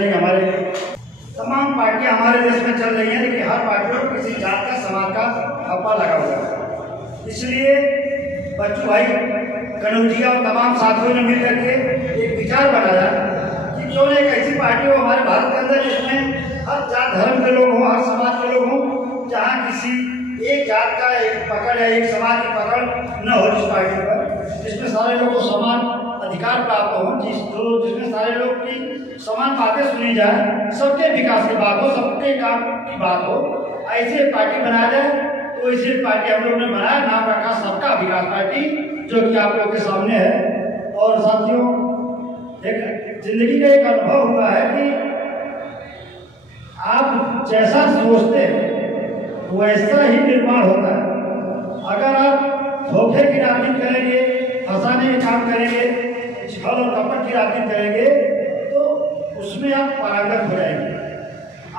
करेंगे। हमारे तमाम पार्टियां हमारे देश में चल रही हैं, लेकिन हर पार्टी को किसी जात का समाज का ठप्पा लगा हुआ है। इसलिए बच्चू भाई कनौजिया और तमाम साथियों ने मिल करके एक विचार बनाया कि क्यों न एक ऐसी पार्टी हो हमारे भारत के अंदर जिसमें हर जात धर्म के लोग हों, हर समाज के लोग हों, जहाँ किसी एक जात का एक पकड़ या एक समाज की पकड़ न हो जिस पार्टी पर, जिसमें सारे लोगों को समान अधिकार प्राप्त हो, जिसमें सारे लोग की समान बातें सुनी जाए, सबके विकास की बात हो, सबके काम की बात हो, ऐसी पार्टी बनाया जाए। तो इसी पार्टी हम लोग ने बनाया, नाम रखा सबका विकास पार्टी, जो कि आप लोगों के सामने है। और साथियों, एक जिंदगी का एक अनुभव हुआ है कि आप जैसा सोचते हैं वैसा ही निर्माण होता है। अगर आप धोखे की राजनीति करेंगे, फंसाने के काम करेंगे, छल और कपट की राजनीति करेंगे, तो उसमें आप पारंगत हो जाएंगे।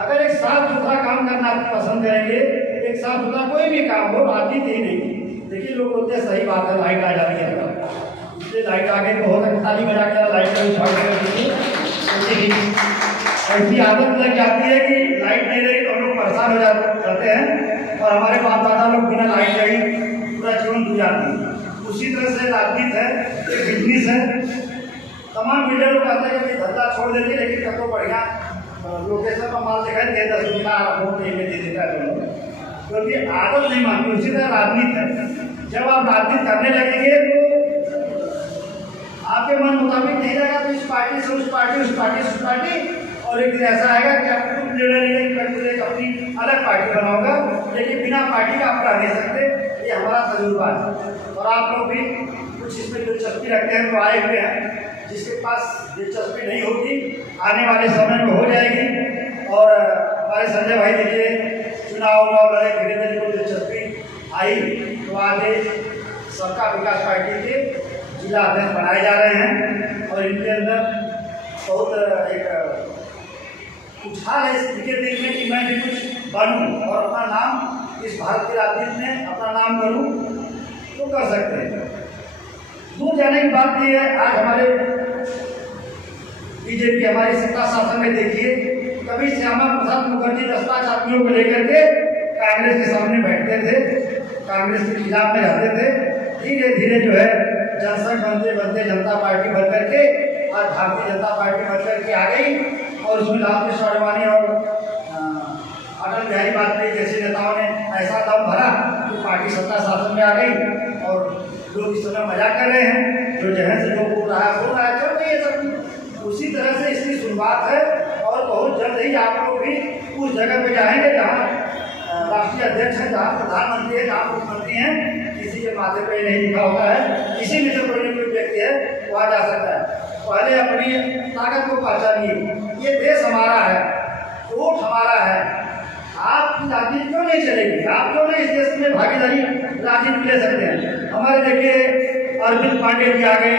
अगर एक साफ सुथरा काम करना पसंद करेंगे, एक साफ सुथरा कोई भी काम हो, राजनीति ही नहीं। देखिए लोग बोलते हैं सही बात है, लाइट आ जाती है, इसलिए लाइट आ गई तो हो सकता ताली बजा के लाइट को उछाल कर ऐसी आदत लग जाती है कि लाइट नहीं रही तो हम लोग परेशान हो जाते हैं, और हमारे बाप दादा लोग बिना लाइट रही पूरा जीवन गुजारते हैं। उसी तरह से राजनीति है, एक बिजनेस है। तमाम मीडिया लोग कहते हैं कि धंधा छोड़ देती है, लेकिन कतो बढ़िया लोकेशन पर माल दिखाई दे 10 रुपया वोट नहीं में दे देता है लोग, क्योंकि आदत नहीं मानती। उसी तरह राजनीति है, जब आप राजनीति करने लगेंगे तो आपके मन मुताबिक नहीं रहेगा, तो इस पार्टी से उस पार्टी, उस पार्टी से उस पार्टी, और एक दिन ऐसा आएगा कि आप खुद निर्णय लेंगे कि अपनी अलग पार्टी बनाऊंगा, लेकिन बिना पार्टी का आप रह नहीं सकते। ये हमारा तजुर्बा है, और आप लोग भी कुछ इसमें दिलचस्पी रखते हैं तो आए हुए हैं। जिसके पास दिलचस्पी नहीं होगी आने वाले समय में हो जाएगी। और हमारे संजय भाई देखिए चुनाव लड़े, धीरे धीरे को दिलचस्पी आई तो आगे सबका विकास पार्टी के जिला अध्यक्ष बनाए जा रहे हैं, और इनके अंदर बहुत एक उछाल है इस क्रिकेट देखने की मैं भी कुछ बनूं और अपना नाम इस भारत की राजनीति में अपना नाम करूं, तो कर सकते हैं। दूर जाने की बात ये है, आज हमारे बीजेपी हमारी सत्ता शासन में देखिए, कभी श्यामा प्रसाद मुखर्जी 10 आदमियों को लेकर के कांग्रेस के सामने बैठते थे, कांग्रेस के खिलाफ में रहते थे। धीरे धीरे जो है जनसंघ बनते बनते जनता पार्टी बन करके आज भारतीय जनता पार्टी बन करके आ गई, और उसमें लाल कृष्ण आडवाणी और अटल बिहारी वाजपेयी जैसे नेताओं ने ऐसा दम भरा कि पार्टी सत्ता शासन में आ गई। और लोग इस समय मजाक कर रहे हैं, जो जहन से लोग बोल रहा है चल रही है सब। उसी तरह से इसकी शुरुआत है, और बहुत जल्द ही आप लोग भी उस जगह पे जाएंगे जहाँ राष्ट्रीय अध्यक्ष है, जहाँ प्रधानमंत्री है, जहाँ मुख्यमंत्री हैं, किसी के माथे पे नहीं लिखा होता है, इसी में से कोई न कोई व्यक्ति है वो आ जा सकता है। पहले अपनी ताकत को पहचानिए, ये देश हमारा है, वोट हमारा है। आपकी राजनीति क्यों नहीं चलेगी? आप क्यों नहीं इस देश में भागीदारी राजनीति ले सकते हैं? हमारे देखिए अरविंद पांडे जी आ गए,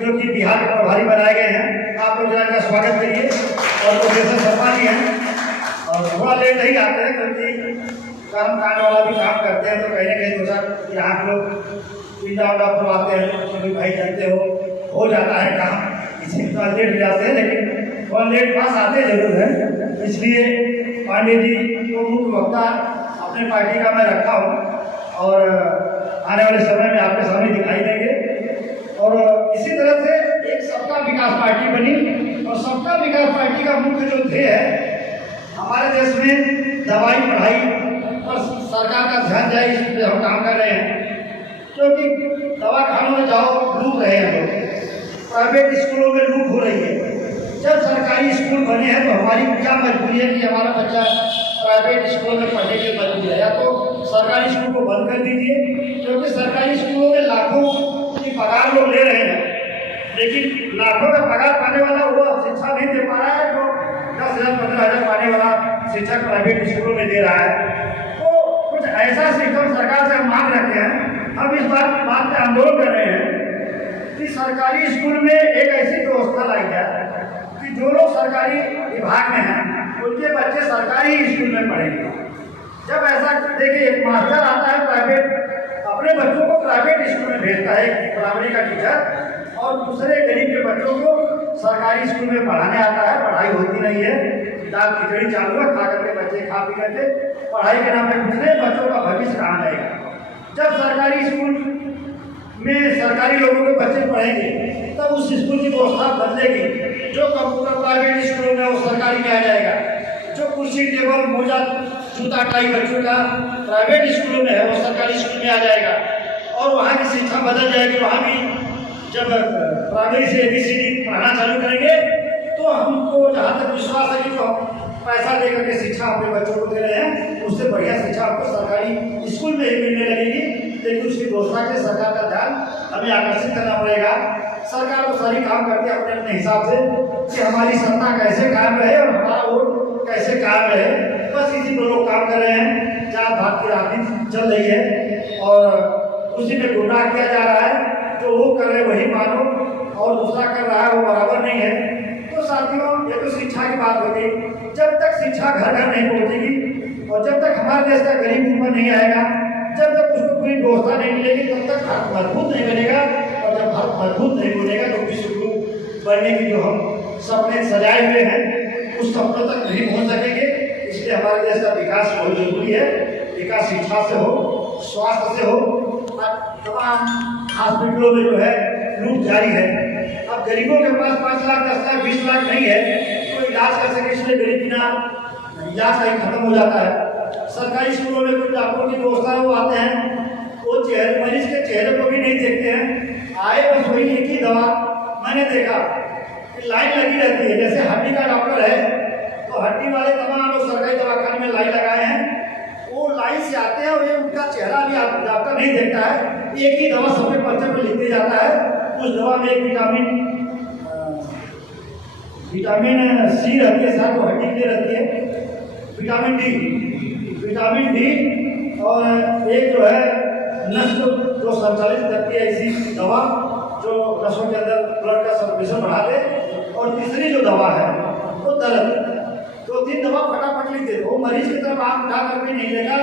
जो कि बिहार के प्रभारी बनाए गए हैं। आप लोग इनका स्वागत करिए। और प्रोफेसर शर्मा जी हैं, और थोड़ा लेट नहीं आते हैं क्योंकि कर्मकांड वाला भी काम करते हैं, तो कहीं ना कहीं दूसरा यहाँ लोग पिंडा उंडा करवाते हैं, सभी भाई जानते हो जाता है काम, इसी थोड़ा लेट जाते हैं, लेकिन थोड़ा लेट पास आते जरूर हैं। इसलिए पांडे जी को मुख्य वक्ता अपने पार्टी का मैं रखा हूँ, और आने वाले समय में आपके सामने दिखाई देंगे। और इसी तरह से एक सबका विकास पार्टी बनी, और सबका विकास पार्टी का मुख्य जो ध्येय है, हमारे देश में दवाई पढ़ाई पर सरकार का ध्यान जाए, इस पर हम काम कर रहे हैं। क्योंकि दवाखानों में जाओ लूट रहे हैं लोग, प्राइवेट स्कूलों में लूट हो रही है। जब सरकारी स्कूल बने हैं तो हमारी क्या मजबूरी है कि हमारा बच्चा प्राइवेट स्कूल में पढ़ने के मजबूर है, या तो सरकारी स्कूल को बंद कर दीजिए। क्योंकि सरकारी स्कूलों में लाखों की पगार लोग ले रहे हैं, लेकिन लाखों का पगार पाने वाला वो शिक्षा नहीं दे पा रहा है जो 10,000 15,000 पाने वाला शिक्षक प्राइवेट स्कूलों में दे रहा है। तो कुछ ऐसा सिस्टम सरकार से हम मांग रखे हैं, हम इस बात पे आंदोलन कर रहे हैं कि सरकारी स्कूल में एक ऐसी व्यवस्था लाई जाए कि जो लोग सरकारी विभाग में हैं उनके बच्चे सरकारी स्कूल में पढ़ेंगे। जब ऐसा देखिए, एक मास्टर आता है प्राइवेट, अपने बच्चों को प्राइवेट स्कूल में भेजता है प्राइमरी का टीचर, और दूसरे गरीब के बच्चों को सरकारी स्कूल में पढ़ाने आता है, पढ़ाई होती योजना ये है कि दाल खिचड़ी चालू है, खा करके बच्चे खा पी करके पढ़ाई के नाम पे कुछ नहीं, बच्चों का भविष्य कहाँ जाएगा। जब सरकारी स्कूल में सरकारी लोगों के बच्चे पढ़ेंगे तब उस स्कूल की व्यवस्था बदलेगी। जो कंप्यूटर प्राइवेट स्कूलों में वो सरकारी में आ जाएगा, जो कुर्सी टेबल मोजा जूता टाई बच्चों का प्राइवेट स्कूलों में है वो सरकारी स्कूल में आ जाएगा और वहाँ की शिक्षा बदल जाएगी। वहाँ भी जब प्राइमरी से ABCD पढ़ाना चालू करेंगे तो हमको जहाँ तक विश्वास है कि जो पैसा दे करके शिक्षा अपने बच्चों को दे रहे हैं उससे बढ़िया शिक्षा आपको सरकारी स्कूल में ही मिलने लगेगी। लेकिन उसकी व्यवस्था के सरकार का ध्यान हमें आकर्षित करना पड़ेगा। सरकार तो सारी काम करती है अपने अपने हिसाब से कि हमारी सत्ता कैसे कायम रहे और हमारा वोट कैसे कायम रहे, बस इसी पर लोग काम कर रहे हैं। जहाँ भाग की राजनीति चल रही है और उसी में गुमराह किया जा रहा है, जो वो कर रहे वही मानो और दूसरा कर रहा है वो बराबर नहीं है। तो साथियों, ये तो शिक्षा की बात होगी। जब तक शिक्षा घर घर नहीं पहुंचेगी और जब तक हमारे देश का गरीब ऊपर नहीं आएगा, जब तक उसको पूरी व्यवस्था नहीं मिलेगी तब तक भारत मजबूत नहीं बनेगा और जब भारत मजबूत नहीं बनेगा तो विश्व गुरु बनने की जो हम सपने सजाए हुए हैं उस सपनों तक नहीं पहुंच सकेंगे। इसलिए हमारे देश का विकास बहुत जरूरी है। विकास शिक्षा से हो, स्वास्थ्य से हो। तमाम हॉस्पिटलों में जो है लूट जारी है। अब गरीबों के पास 5 लाख 10 लाख 20 लाख नहीं है तो इलाज कर सके, इसलिए गरीब बिना इलाज का ही खत्म हो जाता है। सरकारी स्कूलों में कुछ डॉक्टरों की व्यवस्था है, वो आते हैं वो चेहरे मरीज के चेहरे को भी नहीं देखते हैं, आए बस वही एक ही दवा। मैंने देखा कि लाइन लगी रहती है। जैसे हड्डी का डॉक्टर है तो हड्डी वाले तमाम लोग सरकारी दवाखाने में लाइन लगाए हैं, वो लाइन से आते हैं और ये उनका चेहरा भी डॉक्टर नहीं देखता है, एक ही दवा सबके पर्चे पर लिख दिया जाता है। उस दवा में एक विटामिन C रहती है, शायद वो हड्डी के लिए रहती है, विटामिन डी और एक जो है नस जो संचालित करती है इसी दवा जो नसों के अंदर ब्लड का सर्कुलेशन बढ़ा दे, और तीसरी जो दवा है वो दर्द। तो 3 दवा फटाफट लिख दे। वो मरीज की तरफ आंख उठा करके नहीं देखा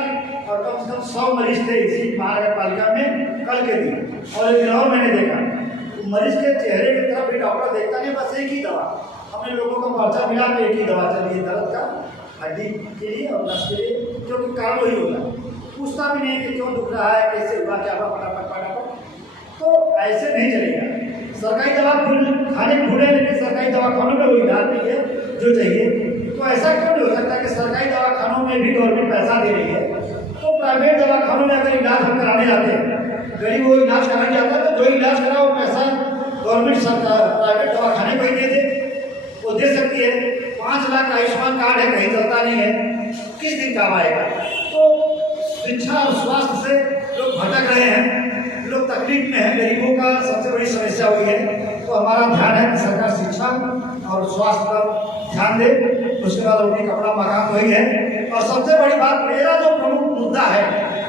और कम से कम 100 मरीज थे इसी महानगर पालिका में कल के दिन, और एक दिन और मैंने देखा तो मरीज के चेहरे की तरफ भी डॉक्टर देखता नहीं, बस एक ही दवा। हमने लोगों को पर्चा मिला तो एक ही दवा चलिए दर्द का, हड्डी के लिए और नस के लिए, क्योंकि काम वही होता है। पूछता भी नहीं कि क्यों दुख रहा है, कैसे हुआ, क्या हुआ, फटाफट। तो ऐसे नहीं चलेगा। सरकारी दवा खाने खुले, लेकिन सरकारी दवाखानों में वो इलाज नहीं है जो चाहिए। तो ऐसा क्यों नहीं हो सकता कि सरकारी दवाखानों में भी गवर्नमेंट पैसा दे रही है तो प्राइवेट दवाखानों में अगर इलाज हम कराने जाते हैं, गरीब वो इलाज कराने जाता है तो जो इलाज करा वो पैसा गवर्नमेंट सरकार प्राइवेट दवाखाने को ही दे दे, वो दे सकती है। 5 लाख का आयुष्मान कार्ड है, कहीं चलता नहीं है, किस दिन काम आएगा। तो शिक्षा और स्वास्थ्य से लोग भटक रहे हैं, लोग तकलीफ में हैं, गरीबों का सबसे बड़ी समस्या हुई है। तो हमारा ध्यान है कि सरकार शिक्षा और स्वास्थ्य पर ध्यान दे, उसके बाद रोटी कपड़ा मकान वही है। और सबसे बड़ी बात, मेरा जो प्रमुख मुद्दा है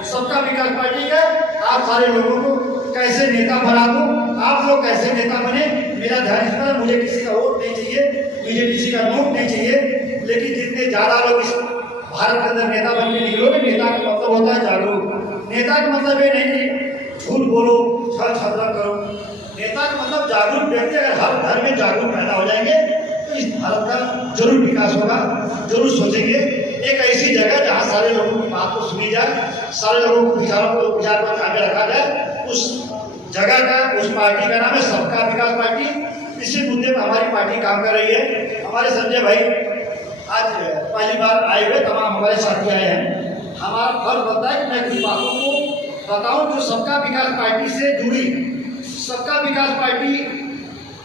सबका विकास पार्टी का, आप सारे लोगों को कैसे नेता बना दूं, आप लोग कैसे नेता बने, मेरा ध्यान इस पर। मुझे किसी का वोट नहीं चाहिए, मुझे किसी का नोट नहीं चाहिए, लेकिन जितने ज़्यादा लोग इस भारत के अंदर नेता बन के निकलोगे, नेता का मतलब होता है जागरूक। नेता का मतलब ये नहीं कि झूठ बोलो, छल छात्र करो। नेता का मतलब जागरूक व्यक्ति। अगर हर घर में जागरूक पैदा हो जाएंगे तो इस भारत का जरूर विकास होगा। जरूर सोचेंगे एक ऐसी जगह जहाँ सारे लोगों की बात को सुनी जाए, सारे लोगों को विचार को आगे रखा जाए, उस जगह का, उस पार्टी का नाम है सबका विकास पार्टी। इसी मुद्दे पर हमारी पार्टी काम कर रही है। हमारे संजय भाई आज पहली बार आए हुए, तमाम हमारे साथी आए हैं। हमारा फर्ज बनता है कि मैं कुछ बातों को बताऊं जो सबका विकास पार्टी से जुड़ी। सबका विकास पार्टी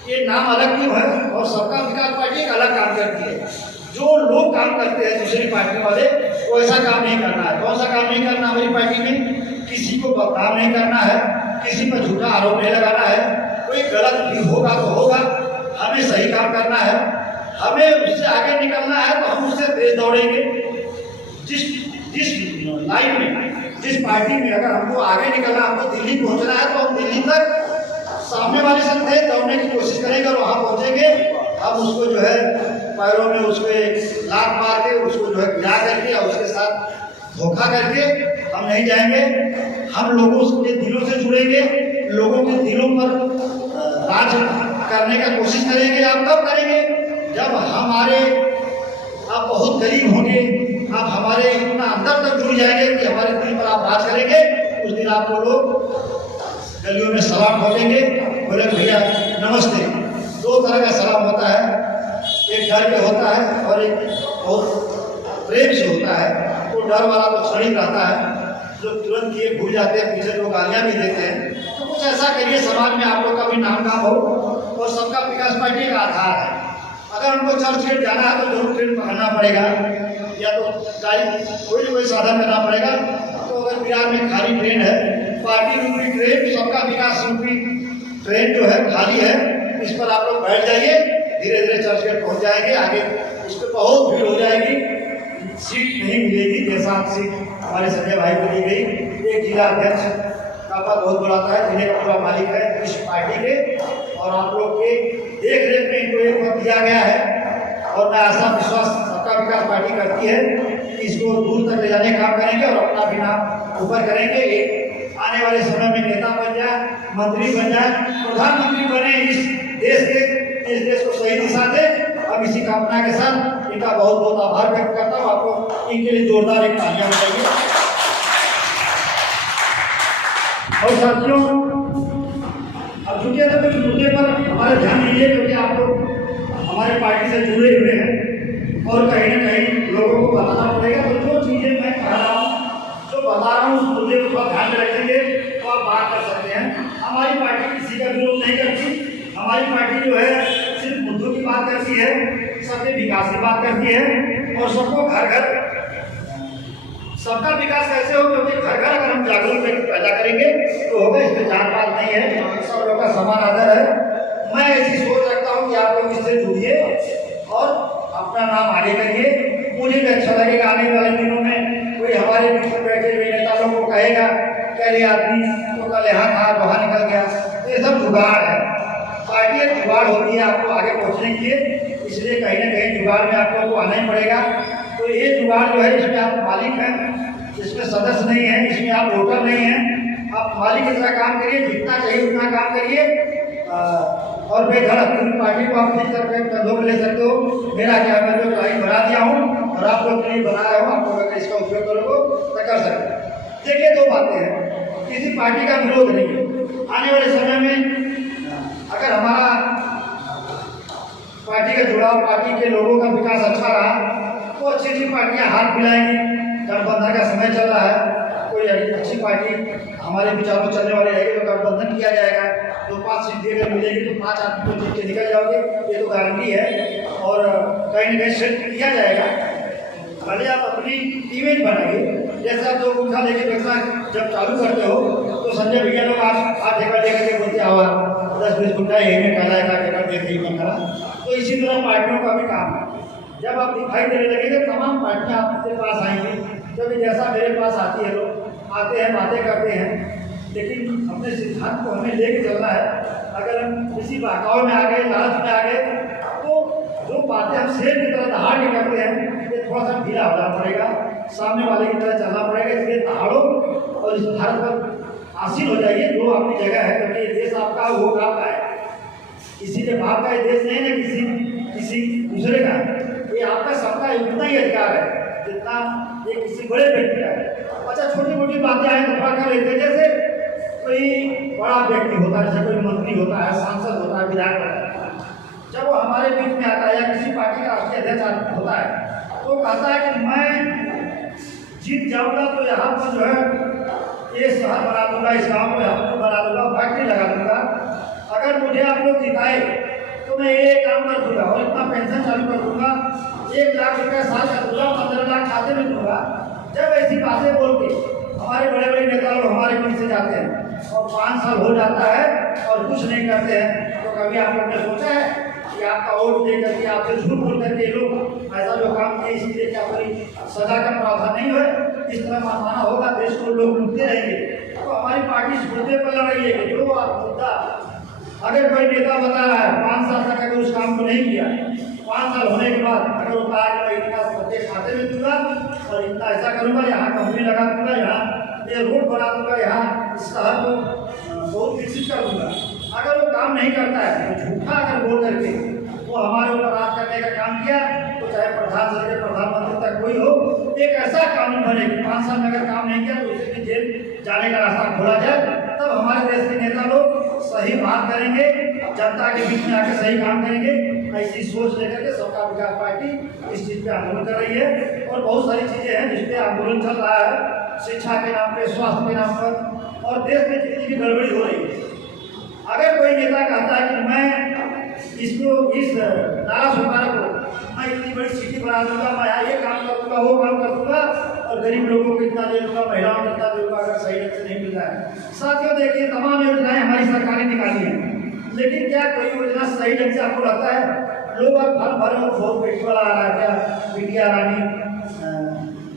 ये नाम अलग क्यों है और सबका विकास पार्टी एक अलग काम करती है। जो लोग काम करते हैं दूसरी पार्टी वाले, वो ऐसा काम नहीं करना है। कौन सा काम नहीं करना हमारी पार्टी में? किसी को बदनाम नहीं करना है, किसी पर झूठा आरोप नहीं लगाना है। कोई गलत भी होगा तो होगा, हमें सही काम करना है, हमें उससे आगे निकलना है तो हम उससे तेज दौड़ेंगे। जिस लाइन में, जिस पार्टी में अगर हमको आगे निकलना, हमको दिल्ली पहुंचना है तो हम दिल्ली तक सामने वाले से तेज दौड़ने की कोशिश करेंगे और वहाँ पहुँचेंगे। हम उसको जो है पैरों में उसको लात मार के उसको जो है गिरा करके और उसके साथ धोखा करके हम नहीं जाएंगे। हम लोगों के दिलों से जुड़ेंगे, लोगों के दिलों पर राज करने का कोशिश करेंगे। आप कब करेंगे? जब हमारे बहुत करीब होंगे, आप हमारे इतना अंदर तक जुड़ जाएंगे कि हमारे दिल पर आप राज करेंगे। उस दिन आपको लोग गलियों में सलाम ठोकेंगे, बोले भैया नमस्ते। दो तरह का सलाम होता है, एक डर के होता है और एक बहुत प्रेम से होता है। तो डर वाला तो क्षणिक रहता है, जो तुरंत ये भूल जाते हैं, पीछे लोग गालियाँ भी देते हैं। तो कुछ ऐसा करिए समाज में आप लोग का भी नाम काम हो। और सबका विकास पार्टी का आधार है। अगर हमको चर्च गेट जाना है तो जरूर ट्रेन पकड़ना पड़ेगा, या तो गाड़ी कोई साधन करना पड़ेगा। तो अगर बिहार में खाली ट्रेन है, पार्टी रूपी ट्रेन, सबका विकास रूपी ट्रेन जो है खाली है, इस पर आप लोग बैठ जाइए, धीरे धीरे चर्च गेट पहुँच जाएंगे। आगे इस पर बहुत भीड़ हो जाएगी, सीट नहीं मिलेगी। जैसा सीट हमारे संजय भाई को दी गई, एक जिला अध्यक्ष का पद बहुत बड़ा था, जिले का पूरा मालिक है इस पार्टी के, और आप लोग के देख रेख में इनको एक पद दिया गया है। और मैं आशा विश्वास सबका विकास पार्टी करती है कि इसको दूर तक ले जाने का काम करेंगे और अपना भी नाम ऊपर करेंगे। एक आने वाले समय में नेता बन जाए, मंत्री बन जाए, प्रधानमंत्री बने, इस देश को सही दिशा दे। अब इसी कामना के साथ इनका बहुत बहुत आभार व्यक्त करता हूँ। आपको इनके लिए जोरदार एक तालियां बजाइए। और साथियों, अब चूंकि कुछ मुद्दे पर हमारा ध्यान दीजिए, क्योंकि आप लोग हमारे पार्टी से जुड़े हुए हैं और कहीं ना कहीं लोगों को बताना पड़ेगा। तो जो चीज़ें मैं कह रहा हूँ, जो बता रहा हूँ, उस मुद्दे को थोड़ा ध्यान में रखेंगे तो आप बात कर सकते हैं। हमारी पार्टी किसी का विरोध नहीं करती। हमारी पार्टी जो है सिर्फ मुद्दों की बात करती है, सबके विकास की बात करती है, और सबको घर घर, सबका विकास कैसे हो, क्योंकि घर घर अगर हम जागरूक व्यक्ति पैदा करेंगे तो होगा। इसमें जात पात नहीं है, सब लोग का समान आदर है। मैं ऐसी सोच रखता हूँ कि आप लोग इससे जुड़िए और अपना नाम आगे करिए। मुझे भी अच्छा लगेगा आने वाले दिनों में कोई हमारे बीच में बैठे हुए नेता लोगों को कहेगा कि आदमी तो कल यहाँ था, वहाँ निकल गया। तो ये सब जुगाड़ है, पार्टी एक जुगाड़ होती है आपको आगे पहुँचने के लिए, इसलिए कहीं ना कहीं जुगाड़ में आप लोगों को आना ही पड़ेगा। तो ये जुगाड़ जो है, इसमें आप मालिक हैं, इसमें सदस्य नहीं है, इसमें आप वोटर नहीं हैं। आप मालिक की तरह काम करिए, जितना चाहिए उतना काम करिए, और बेधड़क पूरी पार्टी को आप ठीक करके कंधों में ले सकते हो। मेरा क्या, मैं जो लाइन बना दिया हूँ और आप लोग के लिए बनाया हूँ, आप लोग अगर इसका उपयोग करोगे तो कर सकते हैं। देखिए, दो बातें हैं, किसी पार्टी का विरोध नहीं है। आने वाले समय में अगर हमारा पार्टी का जुड़ाव, पार्टी के लोगों का विकास अच्छा रहा तो अच्छी अच्छी पार्टियां हाथ मिलाएंगी। गठबंधन का समय चल रहा है, कोई अच्छी पार्टी हमारे विचारों चलने वाली रहेगी तो गठबंधन किया जाएगा। तो 5 सीटें अगर मिलेगी तो 5 आदमी को जीत के निकल जाओगे, ये तो गारंटी है। और कहीं न कहीं सेट किया जाएगा। भले आप अपनी इमेज बनाइए, जैसे आप 2 गुंठा लेके पैसा जब चालू करते हो तो संजय भैया लोग हाथ ठेका लेकर के बोलते आवा 10-20 गुंठा यही में कहलाएगा, ठेका देते ही बन करा। तो इसी तरह पार्टियों का भी काम है। जब आप दिखाई देने लगेंगे, तमाम पार्टियां आपके पास आएंगी। क्योंकि जैसा मेरे पास आती है, लोग आते हैं, बातें करते हैं, लेकिन अपने सिद्धांत को हमें लेके चलना है। अगर हम किसी बहकाव में आ गए, लालच में आ गए, तो जो बातें हम शेर की तरह दहाड़ के करते हैं, ये थोड़ा सा ढीला हो जाना पड़ेगा, सामने वाले की तरह चलना पड़ेगा। इसलिए दहाड़ो और इस भारत पर हासिल हो जाइए जो अपनी जगह है, क्योंकि ये देश आपका, वो आपका है। किसी के बाप का ये देश नहीं है, किसी दूसरे का है। ये आपका सबका उतना ही अधिकार है जितना ये किसी बड़े व्यक्ति का है। अच्छा, छोटी मोटी बातें आए तो थोड़ा कर लेते हैं। जैसे कोई बड़ा व्यक्ति होता है, जैसे कोई मंत्री होता है, सांसद होता है, विधायक होता है, जब वो हमारे बीच में आता है या किसी पार्टी का राष्ट्रीय अध्यक्ष होता है तो कहता है कि मैं जीत जाऊँगा तो यहाँ पर जो है ये शहर बना दूंगा, इस गाँव में हम बना दूंगा, फैक्ट्री लगा दूंगा। अगर मुझे आप लोग जिताए तो मैं ये काम कर दूंगा और इतना पेंशन चालू कर दूंगा, 1 लाख रुपया साल का दूंगा, 15 लाख खाते में दूंगा। जब ऐसी बातें बोल के हमारे बड़े बड़े नेता लोग हमारे बीच से जाते हैं और 5 साल हो जाता है और कुछ नहीं करते हैं, तो कभी आप लोग ने सोचा है कि आपका वोट दे करके, आपसे झूठ बोल करके लोग ऐसा जो काम किए, इसलिए क्या कोई सजा का प्रावधान नहीं है? इस तरह मानना होगा, देश को लोग लूटते रहेंगे। तो हमारी पार्टी इस मुद्दे पर लड़ रही है कि जो मुद्दा अगर कोई नेता बता रहा है 5 साल तक अगर उस काम को नहीं किया, 5 साल होने के बाद अगर वो कहा कि मैं इतना प्रत्येक खाते में दूंगा और इतना ऐसा करूँगा, यहाँ कंपनी लगा दूंगा, यहाँ ये रोड बना दूंगा, यहाँ इस शहर को बहुत विकसित कर दूंगा, अगर वो काम नहीं करता है तो झूठा अगर बोल करके वो हमारे ऊपर राज करने का काम किया, तो चाहे प्रधान से लेकर प्रधानमंत्री तक कोई हो, एक ऐसा कानून बने कि 5 साल में अगर काम नहीं किया तो उसे भी जेल जाने का रास्ता खोला जाए। तब हमारे देश के नेता लोग सही बात करेंगे, जनता के बीच में आकर सही काम करेंगे। ऐसी सोच लेकर के सबका विकास पार्टी इस चीज़ पे आंदोलन कर रही है। और बहुत सारी चीज़ें हैं जिस पे आंदोलन चल रहा है, शिक्षा के नाम पे, स्वास्थ्य के नाम पर, और देश में जितनी भी गड़बड़ी हो रही है। अगर कोई नेता कहता है कि मैं इस नारा सुधार को मैं इतनी बड़ी सिटी बना दूंगा, मैं यहाँ ये काम कर दूंगा, वो काम कर दूंगा, और गरीब लोगों को इतना दे दूंगा, महिलाओं को इतना दे दूंगा, अगर सही ढंग से नहीं मिल रहा है। साथियों देखिए, तमाम योजनाएं हमारी सरकार ने निकाली हैं, लेकिन क्या कोई योजना सही ढंग से आपको लगता है? लोग अब फल भर बहुत पेटी वाला आ रहा है, क्या बिटिया रानी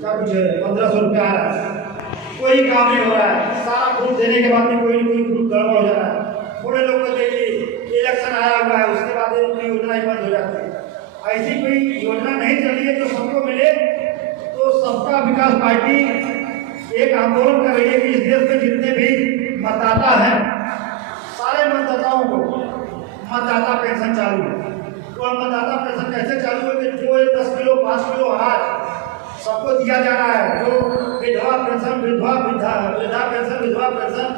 का कुछ 1500 रुपया आ रहा है, कोई काम नहीं हो रहा है। सारा प्रूफ देने के बाद में कोई ना कोई प्रूफ गड़बड़ हो जा रहा है। थोड़े लोग को देखिए इलेक्शन आया हुआ है, उसके बाद उनकी योजना ही बंद हो जाती है। ऐसी कोई योजना नहीं चली है जो सबको मिले। तो सबका विकास पार्टी एक आंदोलन कर रही है कि इस देश में जितने भी मतदाता हैं, सारे मतदाताओं को मतदाता पेंशन चालू है। तो मतदाता पेंशन कैसे चालू है कि जो 10 किलो 5 किलो अनाज सबको दिया जा रहा है। जो विधवा पेंशन, वृद्धा पेंशन, विधवा पेंशन,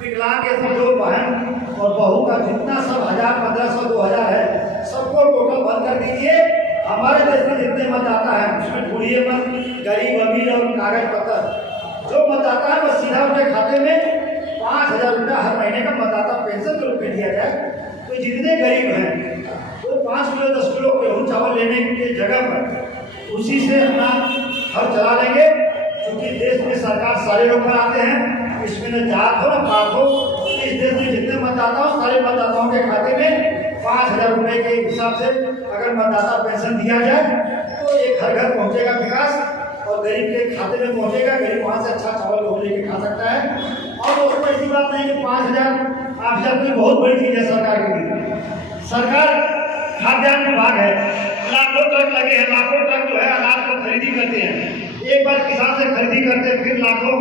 विकलांग के सब जो बहन और बहू का जितना सब 1000, 1500, 2000 है, सबको टोटल बंद कर दीजिए। हमारे देश में जितने मतदाता हैं उसमें ढूंढिए मत गरीब अमीर और कागज पत्र। जो मतदाता है बस सीधा अपने खाते में 5000 रुपया हर महीने का मतदाता पेंशन के रूप में दिया जाए। तो जितने गरीब हैं वो 5 किलो 10 किलो गेहूँ चावल लेने की जगह पर उसी से अपना घर चला लेंगे। क्योंकि देश में सरकार सारे लोग बनाते हैं, इसमें न जात हो न पात हो। इस देश में जितने मतदाता हो सारे मतदाताओं के खाते में 5000 रुपये के हिसाब से अगर मतदाता पेंशन दिया जाए तो ये घर घर पहुँचेगा विकास, और गरीब के खाते में पहुँचेगा। गरीब वहाँ से अच्छा चावल गेहूँ लेके खा सकता है। और उसमें ऐसी बात नहीं कि 5000 8000 कोई बहुत बड़ी चीज़ है सरकार के लिए। सरकार खाद्यान्न विभाग है, लाखों ट्रक लगे हैं, लाखों ट्रक जो है अनाज को खरीदी करते हैं। एक बार किसान से खरीदी करते हैं, फिर लाखों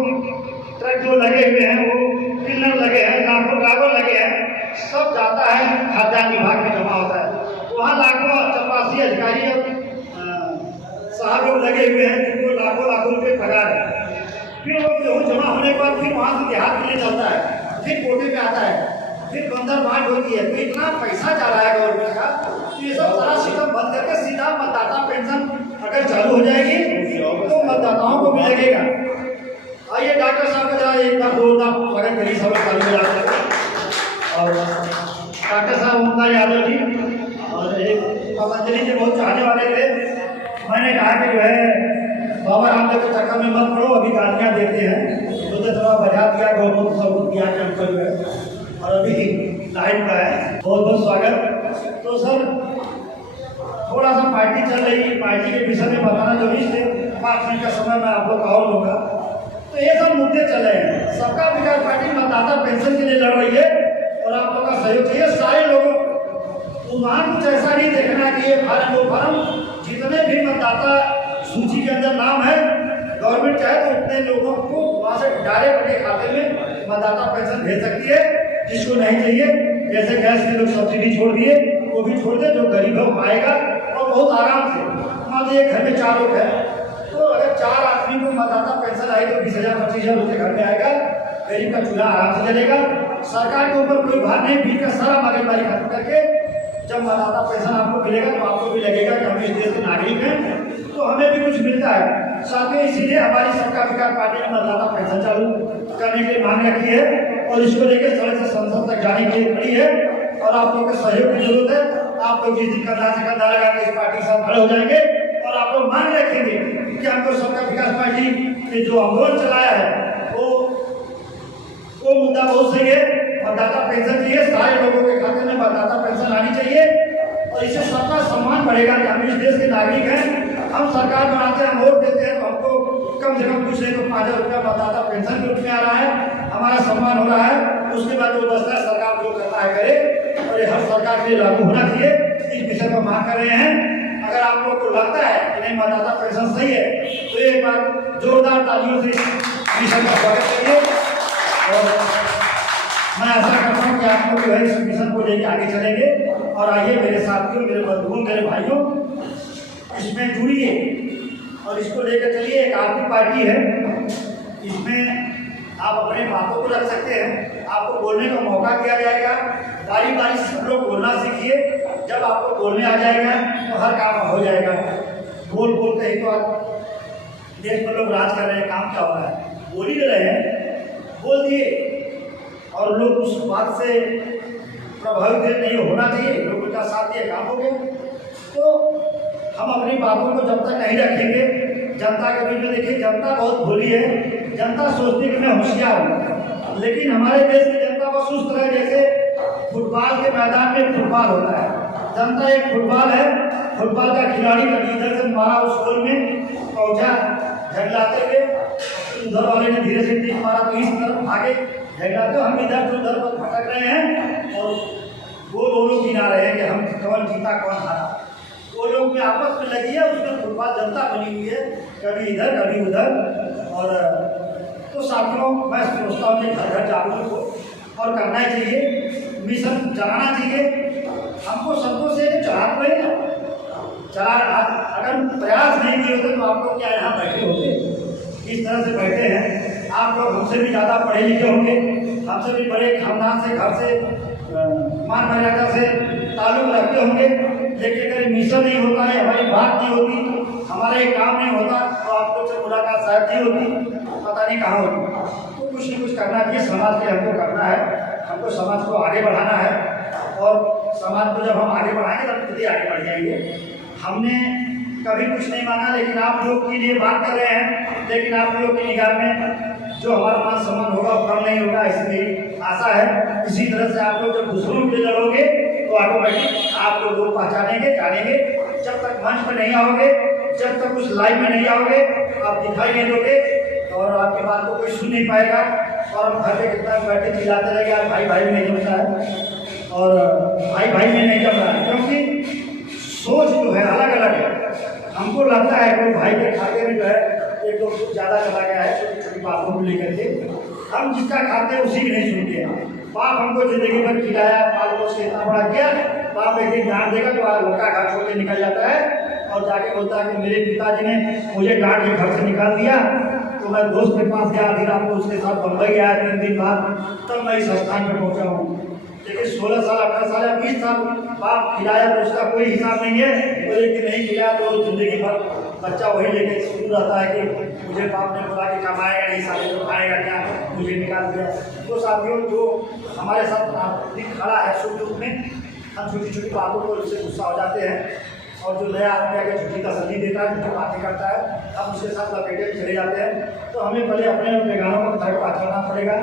ट्रक जो लगे हुए हैं, वो पिलर लगे हैं, लाखों ड्राइवर लगे हैं, सब जाता है खाद्यान्न विभाग में जमा होता है। वहाँ लाखों चपरासी अधिकारी और साहब लोग लगे हुए हैं जिनको लाखों रुपये पगार है। फिर वो गेहूँ जमा होने के बाद फिर वहाँ से देहात के लिए चलता है, फिर कोटे पे आता है, फिर बंदर बांट होती है। तो इतना पैसा जा रहा है गवर्नमेंट का। तो ये सब सारा सिस्टम बंद करके सीधा मतदाता पेंशन अगर चालू हो जाएगी तो मतदाताओं को भी लगेगा। आइए डॉक्टर साहब का जरा एक बार जोरदार स्वागत करिए सब ताली बजा कर। और डॉक्टर साहब ओमकार यादव जी और एक पतंजलि के बहुत चाहने वाले थे। मैंने कहा कि जो है बाबा रामदेव के चक्कर में मत पड़ो, अभी गालियाँ देते हैं तो थोड़ा बजा दिया, गवर्नमेंट सब दिया कैंपल में, और अभी लाइव का है। बहुत बहुत स्वागत। तो सर थोड़ा सा पार्टी चल रही है, पार्टी के विषय में बताना जरूरी है। 5 मिनट का समय मैं आप लोग का और लूँगा। तो ये सब मुद्दे चल रहे हैं। सबका विकास पार्टी मतदाता पेंशन के लिए लड़ रही है और आप लोग का सहयोग चाहिए सारे लोगों को। वहाँ कुछ ऐसा नहीं देखना कि ये फार्म वो फार्म, जितने भी मतदाता सूची के अंदर नाम है, गवर्नमेंट चाहे तो उतने लोगों को वहाँ से डायरेक्ट अपने खाते में मतदाता पेंशन भेज सकती है। जिसको नहीं चाहिए, जैसे गैस के लोग सब्सिडी छोड़ दिए, वो भी छोड़ दे, जो गरीब है वो पाएगा और बहुत आराम से। मान लीजिए घर में 4 लोग हैं, तो अगर 4 आदमी को मतदाता पेंशन आई तो 20,000 25,000 रुपये घर में आएगा। गरीब का चूल्हा आराम से चलेगा, सरकार के ऊपर कोई भार नहीं। बिल का सारा मगजमारी खत्म करके जब मतदाता पेंशन आपको मिलेगा तो आपको भी लगेगा कि हम इस देश के नागरिक हैं, तो हमें भी कुछ मिलता है। साथ में इसीलिए हमारी सबका विकास पार्टी ने मतदाता पेंशन चालू करने के लिए मांग रखी है और इसको लेकर सड़क से संसद तक जाने के लिए खड़ी है। और आप लोगों के सहयोग की जरूरत है। आप लोग जिस दिन कंधा से कंधा लगा के इस पार्टी के साथ खड़े हो जाएंगे और आप लोग मांग रखेंगे कि हमको सबका विकास पार्टी ने जो आंदोलन चलाया है वो मुद्दा बहुत सही है। मतदाता पेंशन चाहिए, सारे लोगों के खाते में मतदाता पेंशन आनी चाहिए और इससे सबका सम्मान बढ़ेगा कि हम इस देश के नागरिक हैं। हम सरकार बनाते हैं, हम वोट देते हैं, तो हमको कम से कम कुछ नहीं तो 5,000 रुपया मतदाता पेंशन के रूप में आ रहा है, हमारा सम्मान हो रहा है। उसके बाद जो बचता है सरकार जो करना है करे, और ये हर सरकार के लिए लागू होना चाहिए। इस विषय पर मांग कर रहे हैं। अगर आप लोग को लगता है कि नहीं मतदाता पेंशन सही है तो एक बार जोरदार तालियों से मिशन का स्वागत करिए। और मैं आशा करता हूँ कि आप लोग जो है इस मिशन को लेकर आगे चलेंगे। और आइए मेरे साथियों, मेरे बंधुओं, मेरे भाइयों, इस इसमें जुड़िए और इसको लेकर चलिए। एक आपकी पार्टी है, इसमें आप अपने बातों को रख सकते हैं, आपको बोलने का मौका दिया जाएगा। बारी बारी से सब लोग बोलना सीखिए। जब आपको बोलने आ जाएगा तो हर काम हो जाएगा। बोल बोल के ही तो आप देश में लोग राज कर रहे हैं, काम क्या हो रहा है? बोल ही रहे हैं, बोल दिए और लोग उस बात से प्रभावित नहीं होना चाहिए, लोग उनका साथ दिए, काम हो गया। तो हम अपनी बातों को जब तक नहीं रखेंगे, जनता के बीच में देखिए जनता बहुत भोली है, जनता सोचती है कि मैं होशियार हूँ, लेकिन हमारे देश की जनता बस उस तरह जैसे फुटबॉल के मैदान में फुटबॉल होता है। जनता एक फुटबॉल है, फुटबॉल का खिलाड़ी कभी इधर से मारा उस गोल में पहुंचा झगड़ाते हुए, उधर वाले ने धीरे से तीर मारा तो इस तरफ भागे झगड़ाते, हम इधर से उधर पर भटक रहे हैं और वो दोनों गिना रहे हैं कि हम कौन जीता कौन हारा। वो लोग में आपस में लगी है, उसमें फुटबॉल जनता बनी हुई है, कभी इधर कभी उधर। और तो साथियों, मैं सोचता हूँ कि घर घर जागरूक हो और करना ही चाहिए, मिशन चलाना चाहिए। हमको सबको से चला पड़ेगा, चला अगर प्रयास नहीं किए होते तो आप लोग क्या यहाँ बैठे होते? इस तरह से बैठे हैं। आप लोग हमसे भी ज़्यादा पढ़े लिखे होंगे, हमसे भी बड़े खानदान से, घर से, मान मर्यादा से ताल्लुक रखते होंगे, लेकिन अगर मिशन नहीं होता है, हमारी बात नहीं होती, हमारा ये काम नहीं होता तो आप लोग से मुलाकात शायद नहीं होती, पता नहीं कहाँ होती। तो कुछ न कुछ करना चाहिए, समाज के हमको करना है, हमको समाज को आगे बढ़ाना है। और समाज को जब हम आगे बढ़ाएंगे तब खुद ही आगे बढ़ जाएंगे। हमने कभी कुछ नहीं मांगा, लेकिन आप लोग के लिए बात कर रहे हैं, लेकिन आप लोग की निगाह में जो हमारा मान सम्मान होगा वो कम नहीं होगा, ऐसी मेरी आशा है। इसी तरह से आप लोग जब दूसरों के लिए लड़ोगे तो ऑटोमेटिक आप लोग पहचानेंगे, जानेंगे। जब तक मंच पर नहीं आओगे, जब तक उस लाइव में नहीं आओगे, आप दिखाई नहीं दोगे और आपके बात को कोई सुन नहीं पाएगा। और हम घर पे कितना बैठे चिल्लाते रहेंगे, आज भाई भाई में नहीं जमता है और भाई भाई में नहीं जम रहा है, क्योंकि सोच जो है अलग अलग है। हमको लगता है कि भाई के खाते में जो है एक दो कुछ ज़्यादा चला गया है छोटी छोटी बातों को लेकर के, हम जिसका खाते हैं उसी की नहीं सुनते हैं। बाप हमको जिंदगी भर खिलाया, पाल पोस के इतना बड़ा किया, बाप एक दिन डांट देगा तो आज लड़का घर छोड़ के निकल जाता है और जाके बोलता है कि मेरे पिताजी ने मुझे डांट के घर से निकाल दिया, तो मैं दोस्त के पास गया, आधी रात को उसके साथ बम्बई गया 3 दिन बाद, तब मैं इस स्थान पर पहुँचा हूँ। लेकिन 16 साल 18 साल या 20 साल बाप खिलाया तो उसका कोई हिसाब नहीं है, और एक दिन नहीं खिलाया तो जिंदगी भर बच्चा वही लेके स्कूल रहता है कि मुझे बाप ने बोला कि कमाएगा नहीं, साले को खाएगा क्या, मुझे निकाल दिया। तो साथियों, जो हमारे साथ दिन खड़ा है सुख दुख में, हम छोटी छोटी बातों को उससे गुस्सा हो जाते हैं, और जो नया आदमी आके छुट्टी तसल्ली देता है, जो बातें करता है, हम उसके साथ लपेटे में चले जाते हैं। तो हमें पहले अपने बेगानों को घर पहचानना पड़ेगा।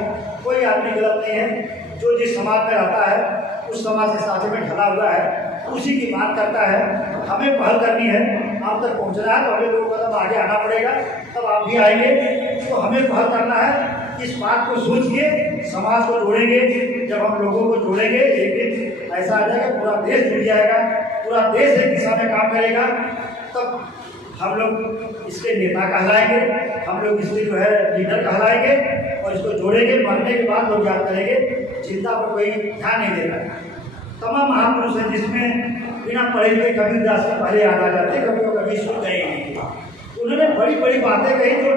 कोई आदमी गलत नहीं है, जो जिस समाज में रहता है उस समाज के साथ में ढला हुआ है, उसी की बात करता है। हमें पहल करनी है, आप तक पहुंचना है तो हमें 2 कदम आगे आना पड़ेगा, तब आप भी आएंगे। तो हमें पहल करना है, इस बात को सोच के समाज को जोड़ेंगे। जब हम लोगों को जोड़ेंगे, एक दिन ऐसा आ जाएगा पूरा देश जुड़ जाएगा, पूरा देश एक दिशा में काम करेगा, तब हम लोग इसके नेता कहलाएंगे, हम लोग इसके जो है लीडर कहलाएंगे, और इसको जोड़ेंगे। मरने के बाद लोग याद करेंगे, चिंता पर कोई ध्यान नहीं देगा। तमाम महापुरुष हैं जिसमें बिना पढ़े लिखे कबीरदास के पहले याद आ जाते, कभी सुन गए नहीं। उन्होंने बड़ी बड़ी बातें कही जो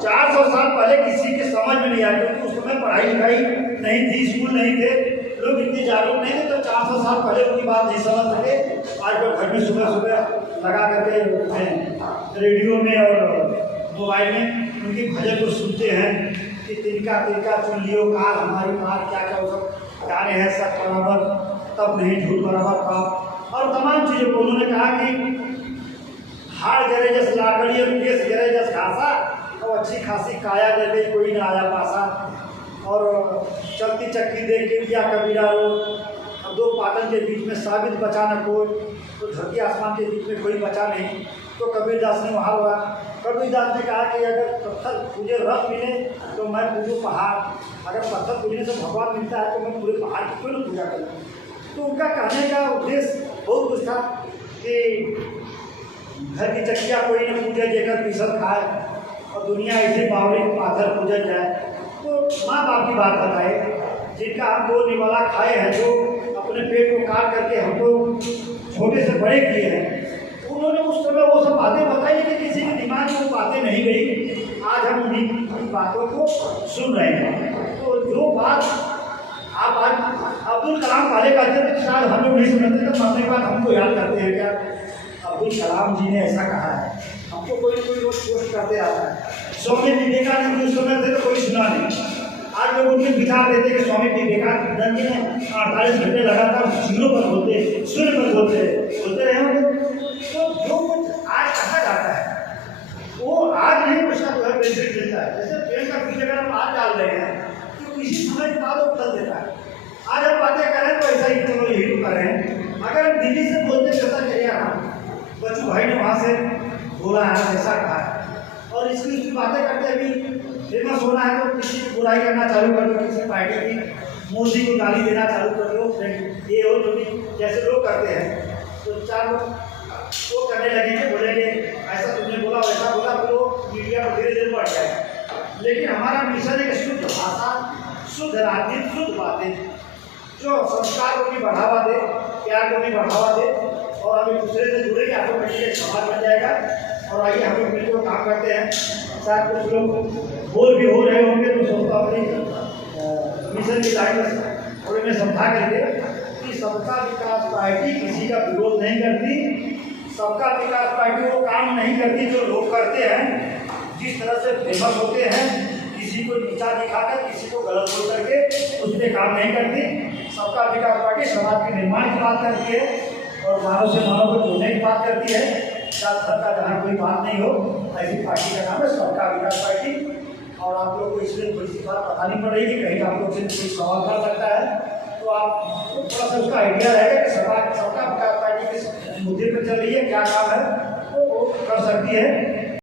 400 साल पहले किसी के समझ में नहीं आई, क्योंकि उस समय पढ़ाई लिखाई नहीं थी, स्कूल नहीं थे, लोग इतने जागरूक नहीं थे, तो 400 साल पहले उनकी बात नहीं समझ सके। आज लोग घर में सुबह सुबह लगा करके रेडियो में और मोबाइल में उनकी भजन को सुनते हैं कि तिनका तिनका चुन लियो काल हमारी कार, क्या क्या वो सब गाने हैं, सब बराबर तब नहीं झूठ बराबर पाप, और तमाम चीज़ों को उन्होंने कहा कि हाड़ जरे जस लाकड़ी और केस जरे जस घासा, तो अच्छी खासी काया दे गई कोई ना आया पासा, और चलती चक्की देख के दिया कबीरा रो, और 2 पाटन के बीच में साबित बचा न कोई, तो धरती आसमान के बीच में कोई बचा नहीं। तो कबीरदास ने वहाँ हुआ, कबीरदास ने कहा कि अगर पत्थर मुझे रस मिले तो मैं पूजूँ पहाड़, अगर पत्थर पूजने से भगवान मिलता है तो मैं पूरे पहाड़ की क्यों न पूजा करूँ। तो उनका कहने का उद्देश्य बहुत कुछ था कि घर की चक्किया कोई न पूजे जेकर पीसल खाए, और दुनिया ऐसे बावली पाथर पूजन जाए। तो माँ बाप की बात बताए, जिनका हम 2 निवाला खाए हैं, जो अपने पेट को काट करके हमको छोटे से बड़े किए हैं, उन्होंने उस समय वो बातें नहीं गई, आज हम उन्हीं बातों को सुन रहे हैं। तो जो बात आप आज अब्दुल कलाम वाले कहते थे, शायद हम लोग नहीं सुनते, तो मरने के बाद हमको याद करते हैं क्या अब्दुल कलाम जी ने ऐसा कहा है। हमको कोई रोज पोस्ट करते आता है। स्वामी विवेकानंद जी उस समय थे तो कोई सुना नहीं। आज लोग उनके विचार देते कि स्वामी विवेकानंद जी ने 48 घंटे लगातार जीरो पर बोलते, शून्य पर बोलते रहे होंगे। तो जो कुछ आज कहा जाता है वो आज नहीं, उसका जो है बेनिफिट मिलता है। जैसे पेड़ का बीज अगर हम आज डाल रहे हैं तो किसी समय के बाद वो फल देता है। आज हम बातें कर रहे हैं तो ऐसा ही चलो यही कर रहे हैं। अगर हम दिल्ली से बोलते चलता चलिए, हाँ बच्चू भाई ने वहाँ से बोला है, ऐसा कहा है, और इसकी बातें करते अभी फेमस होना है तो किसी की बुराई करना चालू कर दो, किसी पार्टी की मोदी को गाली देना चालू कर दो, ये हो जो भी जैसे लोग करते हैं। तो चार लोग वो करने लगेंगे, बोलेंगे ऐसा तुमने बोला वैसा बोला, फिर वो मीडिया पर धीरे धीरे बढ़ जाएगा। लेकिन हमारा मिशन है कि शुद्ध भाषा, शुद्ध राजनीति, शुद्ध बातें जो संस्कार को भी बढ़ावा दे, प्यार को भी बढ़ावा दे, और हम एक दूसरे से जुड़ेंगे, ऑटोमेटिकली एक समाज बन जाएगा। और आइए हम लोग मिलकर काम करते हैं। शायद कुछ लोग बोर भी हो रहे होंगे तो सोचता अपनी मिशन की लाइन थोड़े में समझा करके कि सबका विकास पार्टी किसी का विरोध नहीं करती, सबका विकास पार्टी वो काम नहीं करती जो लोग करते हैं, जिस तरह से फेमस होते हैं, किसी को नीचा दिखाकर, किसी को गलत बोल करके उस पर काम नहीं करती। सबका विकास पार्टी समाज के निर्माण की बात करती है और मानव से मानव को जोड़ने की बात करती है। शायद सबका जहाँ कोई बात नहीं हो, ऐसी पार्टी का नाम है सबका विकास पार्टी। और आप लोग को इसलिए थोड़ी सी बात बतानी पड़ रही है, कहीं आप लोग से कोई सवाल कर सकता है तो आप थोड़ा सा उसका आइडिया रहेगा कि सबका विकास पार्टी किस मुद्दे पर चल रही है, क्या काम है, तो वो कर सकती है।